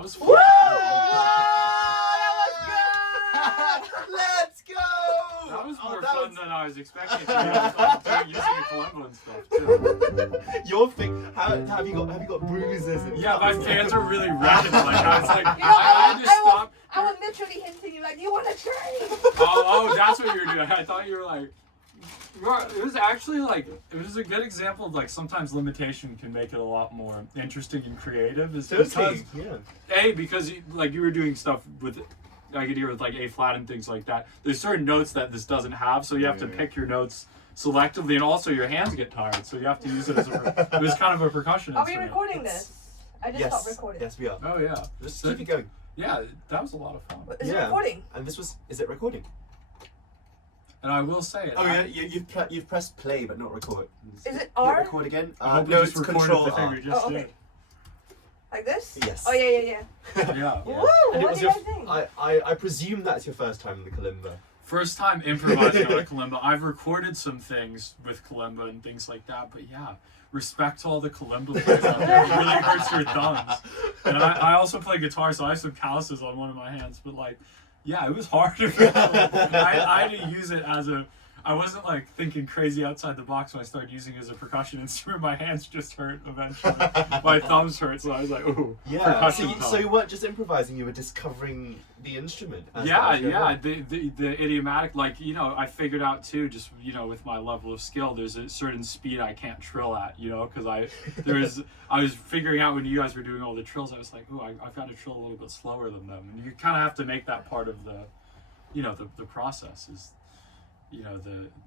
That was fun. Woo! That was good! Let's go! That was more that fun was... than I was expecting to using a kalimba and stuff too. Your thing, have you got bruises? And Yeah, my fans are really wrecking. Like I was like, You know, I had to stop. I was literally hinting you like, you want to trade? Oh, that's what you were doing. I thought you were like. It was actually like, it was a good example of like sometimes limitation can make it a lot more interesting and creative. Is because because you were doing stuff with, I could hear with like A flat and things like that. There's certain notes that this doesn't have, so you have to pick your notes selectively, and also your hands get tired, so you have to use it as it was kind of a percussion Are we instrument. recording this? I just stopped recording. Yes, we are. Oh yeah. Just keep it going. Yeah, that was a lot of fun. Is it recording? And is it recording? And I will say it. Oh yeah, you've pressed play but not record. Is it R? Record again? No, it's Control the thing R. we just okay. did. Like this? Yes. Oh yeah. Yeah. Woo! And What did I think? I presume that's your first time in the kalimba. First time improvising on a kalimba. I've recorded some things with kalimba and things like that, but yeah, respect to all the kalimba players out there. It really hurts your thumbs. And I also play guitar, so I have some calluses on one of my hands, but like, yeah, it was hard. I had to use it as a... I wasn't like thinking crazy outside the box when I started using it as a percussion instrument. My hands just hurt eventually. My thumbs hurt, so I was like, ooh. Yeah. So you weren't just improvising; you were discovering the instrument. The idiomatic, like, you know, I figured out too, just, you know, with my level of skill, there's a certain speed I can't trill at, you know, because I was figuring out when you guys were doing all the trills, I was like, ooh, I've got to trill a little bit slower than them, and you kind of have to make that part of the, you know, the process is, you know,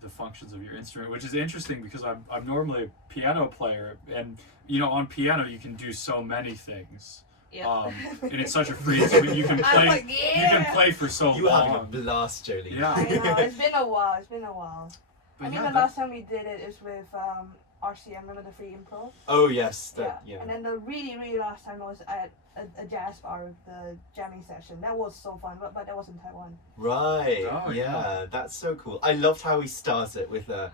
the functions of your instrument, which is interesting because I'm normally a piano player, and you know, on piano you can do so many things. Yeah. And it's such a free instrument. You can play. Like, You can play for so You long. have a blast, Jolie. Yeah. I know, it's been a while. But I think yeah, the last time we did it is with RCM, remember the free improv? Oh yes. Yeah. And then the really last time was at a jazz bar with the jamming session. That was so fun, but that was in Taiwan. Right. Oh, yeah. That's so cool. I loved how we started with a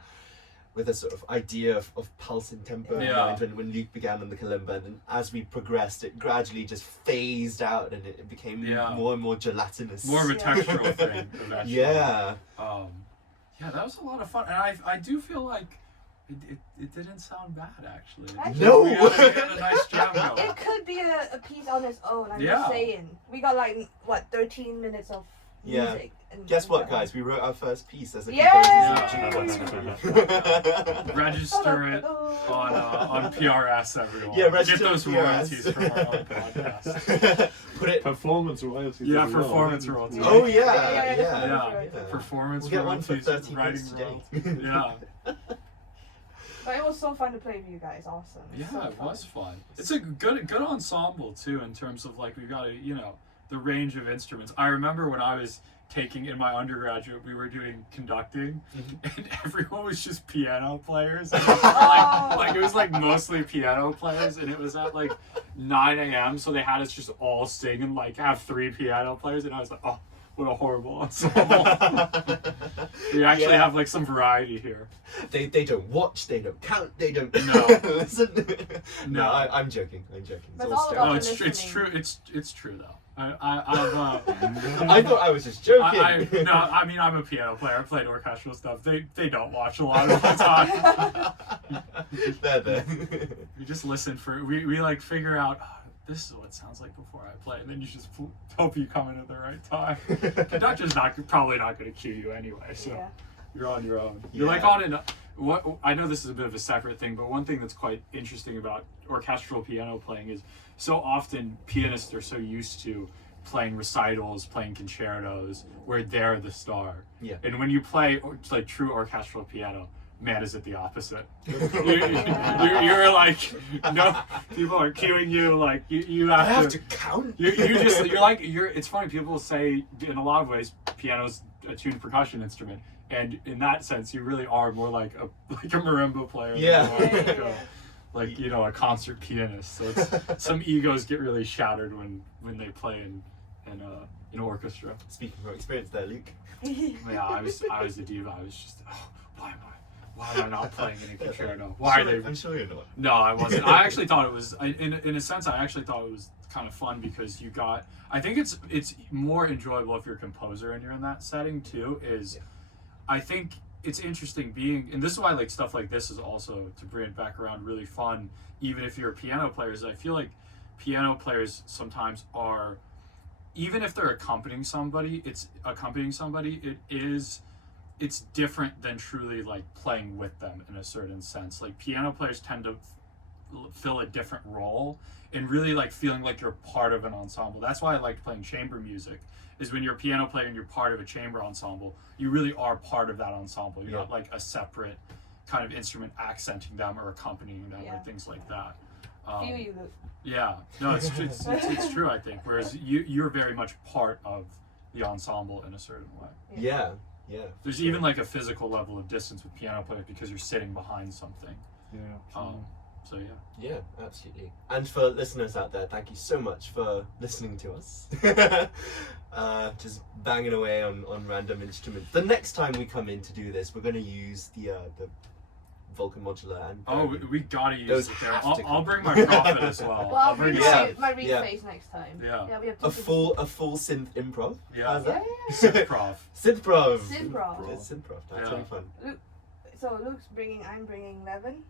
sort of idea of pulse and tempo in mind when Luke began on the kalimba, and then as we progressed, it gradually just phased out and it became more and more gelatinous. More of a textural thing eventually. Yeah. Yeah, that was a lot of fun, and I do feel like it didn't sound bad actually. No. We had a nice jam going. It could be a piece on its own. I'm just saying. We got like 13 minutes of music. And guess what, guys? We wrote our first piece as a Register it on PRS, everyone. Yeah, register get those PRS. royalties from our own podcast. Put it. Performance royalties. Yeah, as well. performance royalties. Oh yeah. Performance We'll get one for royalties, 13 writing today. royalties. Yeah. But it was so fun to play with you guys. Awesome. Yeah, it was fun. It's a good ensemble too, in terms of like, we've got the range of instruments. I remember when I was taking in my undergraduate, we were doing conducting, and everyone was just piano players. Like it was like mostly piano players, and it was at like 9 a.m. So they had us just all sing and like have 3 piano players, and I was like, oh, what a horrible ensemble. We actually have like some variety here. They don't watch, they don't count, they don't listen. No, I'm joking. That's all about it's true. It's true though. I thought I was just joking. I mean, I'm a piano player. I played orchestral stuff. They don't watch a lot of the time. There. We just listen for. We like figure out. This is what it sounds like before I play, and then you just hope you come in at the right time. Conductor's probably not going to cue you anyway, so you're on your own. You're like on an. What I know this is a bit of a separate thing, but one thing that's quite interesting about orchestral piano playing is so often pianists are so used to playing recitals, playing concertos, where they're the star. Yeah. And when you play like true orchestral piano, man, is it the opposite? you're like, no, people are cueing you, like you have to count. It's funny, people say in a lot of ways piano's a tuned percussion instrument, and in that sense you really are more like a marimba player than like a concert pianist. So it's some egos get really shattered when they play in an orchestra. Speaking from experience there, Luke. Yeah, I was a diva. I was just, why am I not playing any concerto? Why are they? I'm sure you're not. No, I wasn't. I actually thought it was, in a sense, I actually thought it was kind of fun because you got, I think it's more enjoyable if you're a composer and you're in that setting too, I think it's interesting being, and this is why like stuff like this is also, to bring it back around, really fun, even if you're a piano player, is I feel like piano players sometimes are, even if they're accompanying somebody, it's different than truly like playing with them in a certain sense. Like piano players tend to fill a different role and really like feeling like you're part of an ensemble. That's why I liked playing chamber music, is when you're a piano player and you're part of a chamber ensemble, you really are part of that ensemble. You're not like a separate kind of instrument accenting them or accompanying them or things like that. Feel you, Luke. Yeah, no, it's true, I think. Whereas you're very much part of the ensemble in a certain way. Yeah. There's even like a physical level of distance with piano players because you're sitting behind something. So Yeah, absolutely. And for listeners out there, thank you so much for listening to us. Just banging away on random instruments. The next time we come in to do this, we're going to use the Vulcan modular and we gotta use those it there. have to I'll come. bring my profit as well. Well, I'll bring my reed yeah. face next time. Yeah. We have a full synth improv. Yeah. How's that? Synthprov. Synthprov. Synthprov. It's synthprov. That's Yeah. really fun. So I'm bringing Levin.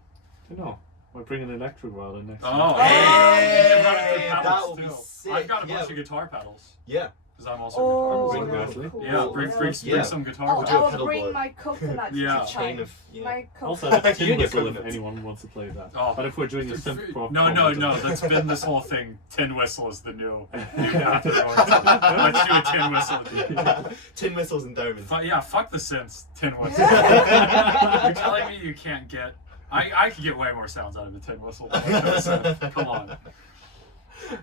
No, we're bringing an electric violin next Oh, time. hey! That Pedals, would be too. sick. I've got a Yeah. bunch of guitar pedals Yeah. because I'm also Oh, a Bring guitar that, player. actually. Yeah, bring some guitar Oh, do a I will pedal bring board. my coconuts Yeah. to Chain chime. of My Also, coconuts. tin You and your whistle if coconuts. anyone wants to play that. Oh. But if we're doing a synth prop, No. Let's spin this whole thing. Tin whistle is the new path we're going to. Let's do a tin whistle. Tin whistles and diamonds. Fuck the synths. Tin whistle. You're telling me you can't get? I could get way more sounds out of a tin whistle. Come on.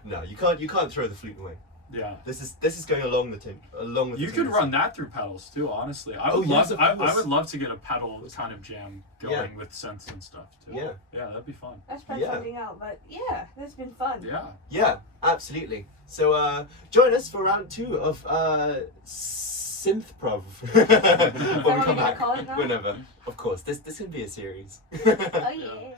No, you can't throw the flute away. Yeah. This is going along the tin. You could run that through pedals too, honestly. I would love to get a pedal kind of jam going with synths and stuff too. Yeah. Yeah, that'd be fun. Let's try something out, but yeah, it's been fun. Yeah. Yeah, absolutely. So join us for round 2 of Synthprov when we come back. Call it now? Whenever, of course. This could be a series. Oh yeah.